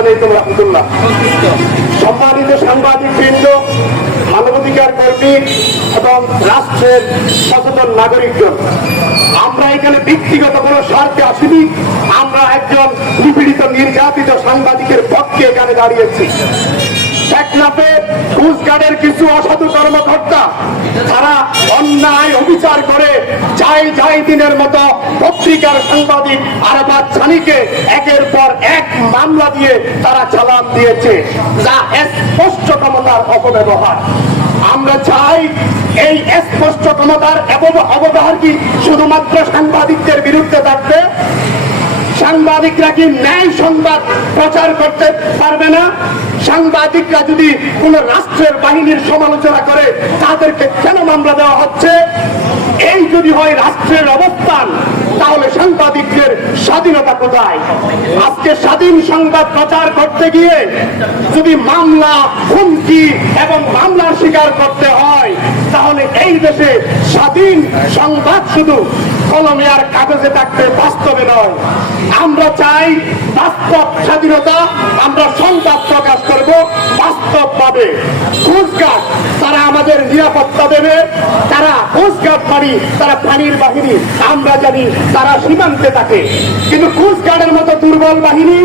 আলাইকুম রহমতুল্লাহ। সম্মানিত সাংবাদিক বৃন্দ, মানবাধিকার কর্মী এবং রাষ্ট্রের সচেতন নাগরিকজন আমরা এখানে ব্যক্তিগত কোনো স্বার্থে আসিনি। আমরা একজন নিপীড়িত, নির্যাতিত সাংবাদিকের পক্ষে এখানে দাঁড়িয়েছি। টেকনাফে ঘুষগাড়ের কিছু অসাধু কর্মকর্তা তারা অন্যায় অবিচার করে যাই যাই দিনের মতো পত্রিকার সাংবাদিক আরবাদ ছানিকে একের পর এক মামলা দিয়ে তারা চালান দিয়েছে, যা স্পষ্ট ক্ষমতার অপব্যবহার। আমরা চাই এই স্পষ্ট ক্ষমতার অপব্যবহার কি শুধুমাত্র সাংবাদিকদের বিরুদ্ধে থাকবে? সাংবাদিকরা কি ন্যায় সংবাদ প্রচার করতে পারবে না? সাংবাদিকরা যদি কোন রাষ্ট্রের বাহিনীর সমালোচনা করে, তাদেরকে কেন মামলা দেওয়া হচ্ছে? এই যদি হয় রাষ্ট্রের অবস্থান, তাহলে সাংবাদিকদের স্বাধীনতা কোথায়? আজকে স্বাধীন সংবাদ প্রচার করতে গিয়ে যদি মামলা, হুমকি এবং মামলার শিকার করতে এই দেশে স্বাধীন সংবাদ শুধু কলমে আর কাগজে থাকতে বাস্তবে নয়। আমরা চাই বাস্তব স্বাধীনতা, আমরা সংবাদ প্রকাশ করব বাস্তব পাবে তারা আমাদের নিরাপত্তা দেবে, তারা পানি তারা পানির বাহিনী, আমরা জানি তারা সীমান্তে থাকে। কিন্তু কোস্টগার্ডের মতো দুর্বল বাহিনী,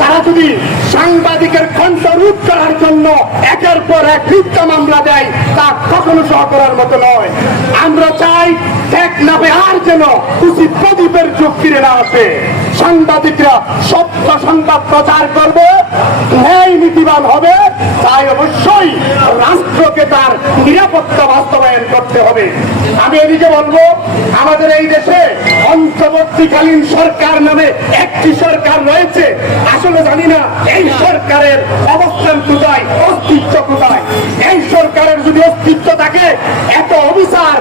তারা যদি সাংবাদিকের কণ্ঠ রোধ করার জন্য একের পর এক মিথ্যা মামলা দেয়, তা কখনো সহ করার মতো নয়। আমরা চাই ঠেক নামে আর যেন উচিত প্রদীপের যুগ ফিরে না আসে। সাংবাদিকরা সত্য সংবাদ প্রচার করবে, ন্যায় নীতিবান হবে, তাই অবশ্যই রাষ্ট্রকে তার নিরাপত্তা বাস্তবায়ন করতে হবে। আমি এদিকে বলব, আমাদের এই দেশে অন্তর্বর্তীকালীন সরকার নামে একটি সরকার রয়েছে। আসলে জানি না, এই সরকারের অবস্থান কোথায়, অস্তিত্ব কোথায় এই সরকারের যদি অস্তিত্ব থাকে এত অবিচার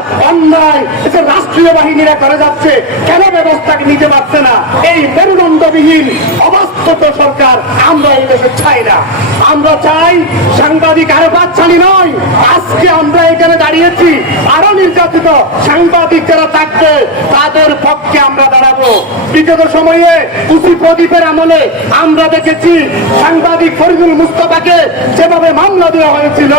অন্যায় যে রাষ্ট্রীয় বাহিনীরা করে যাচ্ছে, কেন নিতে পারছে না? এই মেরুদণ্ডবিহীন, অবাস্তব সরকার আমরা এই দেশে চাই না। আমরা চাই সাংবাদিক আরও নয়। আজকে আমরা এখানে দাঁড়িয়েছি, আরও নির্যাতিত সাংবাদিক যারা থাকবে, তাদের পক্ষে আমরা দাঁড়াবো। বিগত সময়ে উচি প্রদীপের আমলে আমরা দেখেছি সাংবাদিক ফরিদুল মুস্তফাকে যেভাবে মামলা দেওয়া হয়েছিল,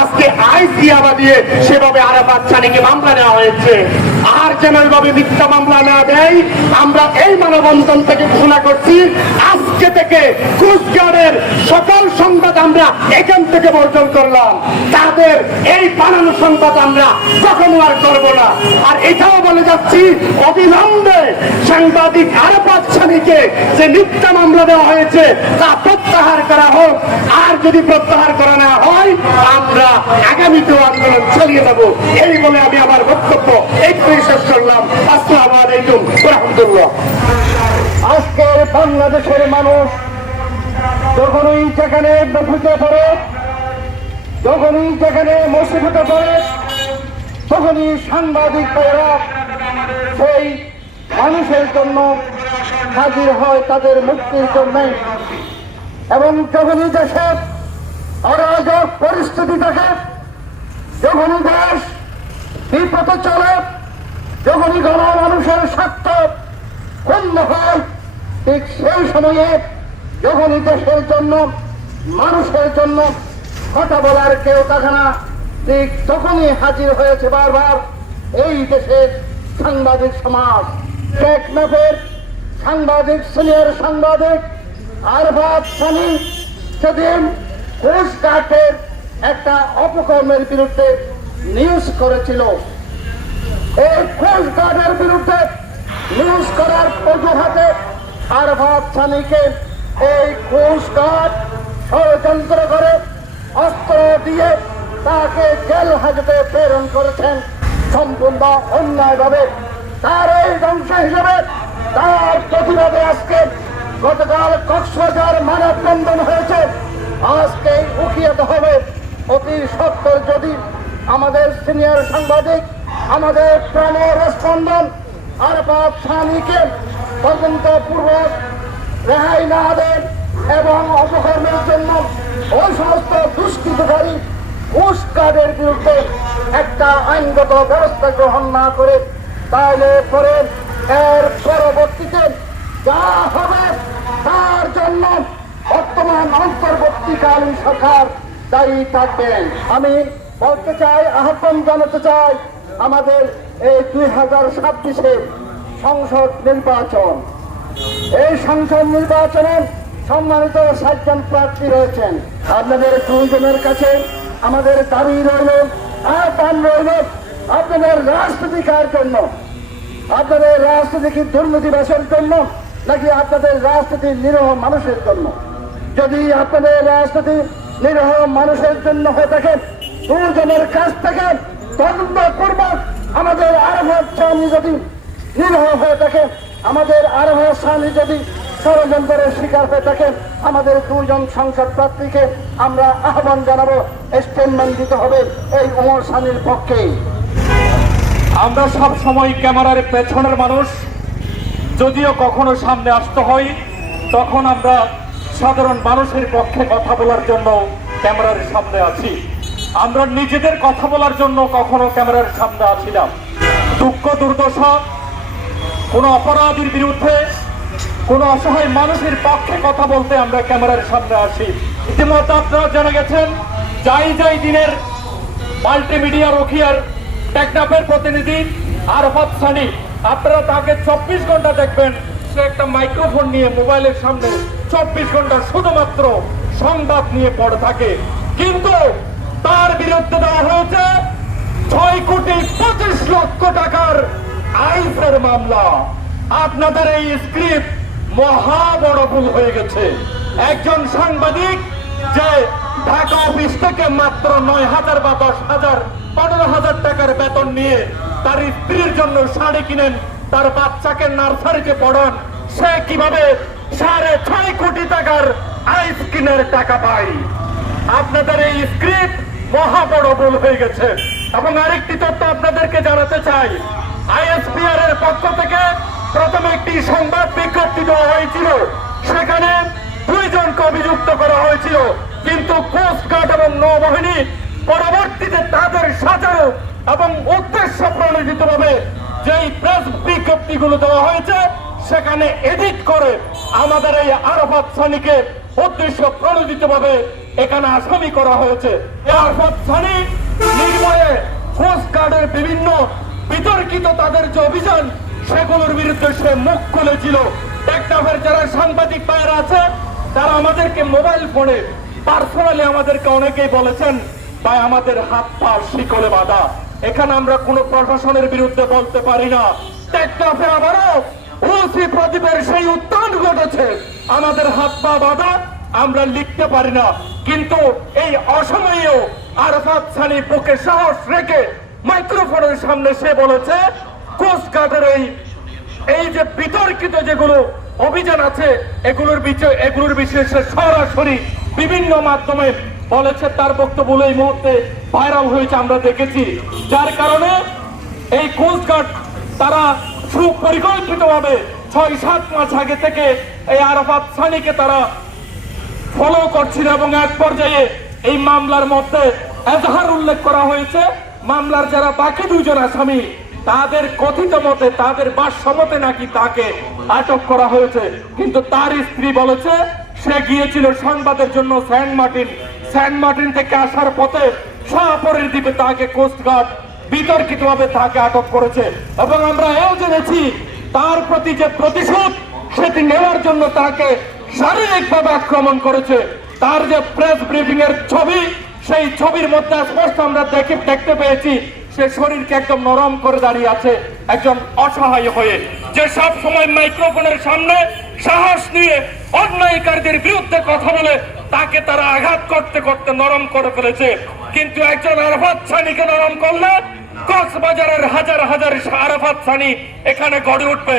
আজকে আইস দিয়াবা দিয়ে সেভাবে আরাফাত ছানিকে মামলা নেওয়া হয়েছে আর যেন এইভাবে মিথ্যা মামলা না দেয়, আমরা এই মানবন্ধন থেকে ঘোষণা করছি, আজকে থেকে কুচবিহারের সকল সংবাদ আমরা এখান থেকে বর্জন করলাম। তাদের এই বানানো সংবাদ আমরা কখনো আর করব না। আর এটাও বলে যাচ্ছি, অবিলম্বে সাংবাদিক আরাফাত ছানিকে যে মিথ্যা মামলা দেওয়া হয়েছে, তা প্রত্যাহার করা হোক। আর যদি প্রত্যাহার করা না হয়, আমরা আগামীতেও আন্দোলন চালিয়ে যাব। এই বলে আমি আমার বক্তব্য এইখানে শেষ করলাম। আসসালামু আলাইকুম রহমতুল্লাহ। আজকের বাংলাদেশের মানুষ যখনই যেখানে বিপদে পড়ে, যখনই যেখানে মুসিবতে পড়ে, তখনই সাংবাদিক ভাইরা সেই মানুষের জন্য হাজির হয়, তাদের মুক্তির জন্য। এবং যখনই দেশে অরাজক পরিস্থিতি থাকে, যখনই দেশ বিপদে চলে যখনই গণ মানুষের স্বার্থ ক্ষুণ্ণ হয়, ঠিক সেই সময়ে যখনই দেশের জন্য, মানুষের জন্য কথা বলার কেউ থাকে না ঠিক তখনই হাজির হয়েছে বারবার এই দেশের সাংবাদিক সমাজ। টেকনাফের সাংবাদিক, সিনিয়র সাংবাদিক আরবাদ সানি সেদিন কাঠের একটা অপকর্মের বিরুদ্ধে নিউজ করেছিল। এই ঘুষ কাঠের বিরুদ্ধে নিউজ করার অজুহাতে আরফাত সানিকে এই ঘুষ কাঠ ষড়যন্ত্র করে অস্ত্র দিয়ে তাকে জেল হাজতে প্রেরণ করেছেন সম্পূর্ণ অন্যায়ভাবে। তার এই ধ্বংস হিসেবে তার প্রতিবাদে আজকে গতকাল কক্সবাজার মানববন্ধন হয়েছে। আজকে উকিয়াতে হবে। অতি সত্তর যদি আমাদের সিনিয়র সাংবাদিক আমাদের প্রাণের স্পন্দন আর বাপ স্বামীকে তদন্ত পূর্বক রেহাই না দেন এবং অপকর্মের জন্য ওই সমস্ত দুষ্কৃতকারী ঘুষ বিরুদ্ধে একটা আইনগত ব্যবস্থা গ্রহণ না করে তাহলে পরে এর পরবর্তীতে যা হবে তার জন্য বর্তমান অন্তর্বর্তীকালীন সরকার দায়ী থাকবেন আমি বলতে চাই, আহ্বান জানাতে চাই আমাদের এই দুই হাজার ছাব্বিশের সংসদ নির্বাচন। এই সংসদ নির্বাচনে সম্মানিত সাতজন প্রার্থী রয়েছেন। আপনাদের দুইজনের কাছে আমাদের দাবি রইল, আহ্বান রইল আপনাদের রাজনীতি কার জন্য। আপনাদের রাজনীতি কি দুর্নীতিবাসের জন্য নাকি আপনাদের রাজনীতি নিরহ মানুষের জন্য? যদি আপনাদের রাজনীতি নিরহ মানুষের জন্য হয়ে থাকে দুজনের কাছ থেকে তদন্ত আমাদের আরভাত স্বামী যদি নিরহ হয়ে থাকে, আমাদের আরভাত স্বামী যদি ষড়যন্ত্রের শিকার হয়ে থাকে, আমাদের দুজন সংসদ প্রার্থীকে আমরা আহ্বান জানাব স্টেটমেন্ট দিতে হবে এই অমর স্বামীর পক্ষে। আমরা সব সময় ক্যামেরার পেছনের মানুষ। যদিও কখনো সামনে আসতে হয়, তখন আমরা সাধারণ মানুষের পক্ষে কথা বলার জন্য ক্যামেরার সামনে আছি। আমরা নিজেদের কথা বলার জন্য কখনো ক্যামেরার সামনে না দুঃখ, দুর্দশা, কোনো অপরাধীর বিরুদ্ধে, কোনো অসহায় মানুষের পক্ষে কথা বলতে আমরা ক্যামেরার সামনে আসি। ইতিমধ্যে আপনারা জেনে গেছেন, যাই যাই দিনের মাল্টিমিডিয়া রখিয়ার টেকনাফের প্রতিনিধি আরফাত সানি, আপনারা তাকে চব্বিশ ঘণ্টা দেখবেন। সে একটা মাইক্রোফোন নিয়ে মোবাইলের সামনে চব্বিশ ঘণ্টা শুধুমাত্র সংবাদ নিয়ে পড়ে থাকে। কিন্তু তার বিরুদ্ধে দেওয়া হয়েছে ছয় কোটি পঁচিশ লক্ষ টাকার আইসের মামলা। আপনাদের এই স্ক্রিপ্ট মহা বড় ভুল হয়ে গেছে। একজন সাংবাদিক যে ঢাকা অফিস থেকে মাত্র নয় হাজার বা দশ হাজার, পনেরো হাজার টাকার বেতন নিয়ে তার স্ত্রীর জন্য শাড়ি কিনেন, তার বাচ্চাকে নার্সারিতে পড়ান, সে কীভাবে সাড়ে ছয় কোটি টাকার আইস কিনের টাকা পায়? আপনাদের এই স্ক্রিপ্ট মহা বড় ভুল হয়ে গেছে। এবং আরেকটি তথ্য আপনাদেরকে জানাতে চাই। আইএসপিআর এর পক্ষ থেকে প্রথমে একটি সংবাদ বিজ্ঞপ্তি দেওয়া হয়েছিল। সেখানে দুইজনকে অভিযুক্ত করা হয়েছিল। কিন্তু কোস্ট গার্ড এবং নৌবাহিনী পরবর্তীতে তাদের সাজানো এবং উদ্দেশ্য প্রণোদিত ভাবে যেই প্রেস বিজ্ঞপ্তিগুলো দেওয়া হয়েছে, সেখানে এডিট করে আমাদের এই আরফাত সানিকে উদ্দেশ্য প্রণোদিত ভাবে এখানে আসামি করা হয়েছে। গার্ডের বিভিন্ন বিতর্কিত তাদের যে অভিযান, সেগুলোর বিরুদ্ধে সে মুখ খুলেছিল। টেকনাফের যারা সাংবাদিক ভাইয়েরা আছে, তারা আমাদেরকে মোবাইল ফোনে পার্সোনালি আমাদেরকে অনেকেই বলেছেন তাই আমাদের হাত পা শিকলে বাঁধা। এখানে আমরা কোনো প্রশাসনের বিরুদ্ধে বলতে পারি না। টেকনাফে আবারও ওসি প্রদীপের সেই উত্থান ঘটেছে। আমাদের হাত পা বাঁধা, আমরা লিখতে পারি না। কিন্তু এই অসময়েও আরফাত সানি বুকে সাহস রেখে মাইক্রোফোনের সামনে সে বলেছে কোস্টগার্ডের এই এই যে বিতর্কিত যেগুলো অভিযান আছে, এগুলোর বিষয়ে এগুলোর বিষয়ে সরাসরি বিভিন্ন মাধ্যমে বলেছে, তার বক্তব্য এই মুহূর্তে ভাইরাল হয়েছে, আমরা দেখেছি। যার কারণে এই কোস্টগার্ড তারা সুপরিকল্পিতভাবে ছয় সাত মাস আগে থেকে এই আরাফাত সানিকে তারা ফলো করছিল এবং এক পর্যায়ে এই মামলার মধ্যে এজাহার উল্লেখ করা হয়েছে, মামলার যারা বাকি দুজন আসামি, তাদের কথিত মতে তাদের বাসমতে নাকি তাকে আটক করা হয়েছে। কিন্তু তার স্ত্রী বলেছে, সে গিয়েছিল সংবাদের জন্য সেন্ট মার্টিন। সেন্ট মার্টিন থেকে আসার পথে শাহপরের দ্বীপে তাকে কোস্টগার্ড বিতর্কিতভাবে তাকে আটক করেছে। এবং আমরা এও জেনেছি, তার প্রতি যে প্রতিশোধ, সেটি নেওয়ার জন্য তাকে শারীরিকভাবে আক্রমণ করেছে। তার যে প্রেস ব্রিফিং এর ছবি, সেই ছবির মধ্যে স্পষ্ট আমরা দেখে, দেখতে পেয়েছি, সে শরীরকে একদম নরম করে দাঁড়িয়ে আছে একজন অসহায় হয়ে। যে সব সময় মাইক্রোফোনের সামনে সাহস নিয়ে অন্যায়কারীদের বিরুদ্ধে কথা বলে, তাকে তারা আঘাত করতে করতে নরম করে ফেলেছে। কিন্তু একজন আরফাত সানিকে নরম করলে কক্সবাজারের হাজার হাজার আরফাত সানি এখানে গড়ে উঠবে।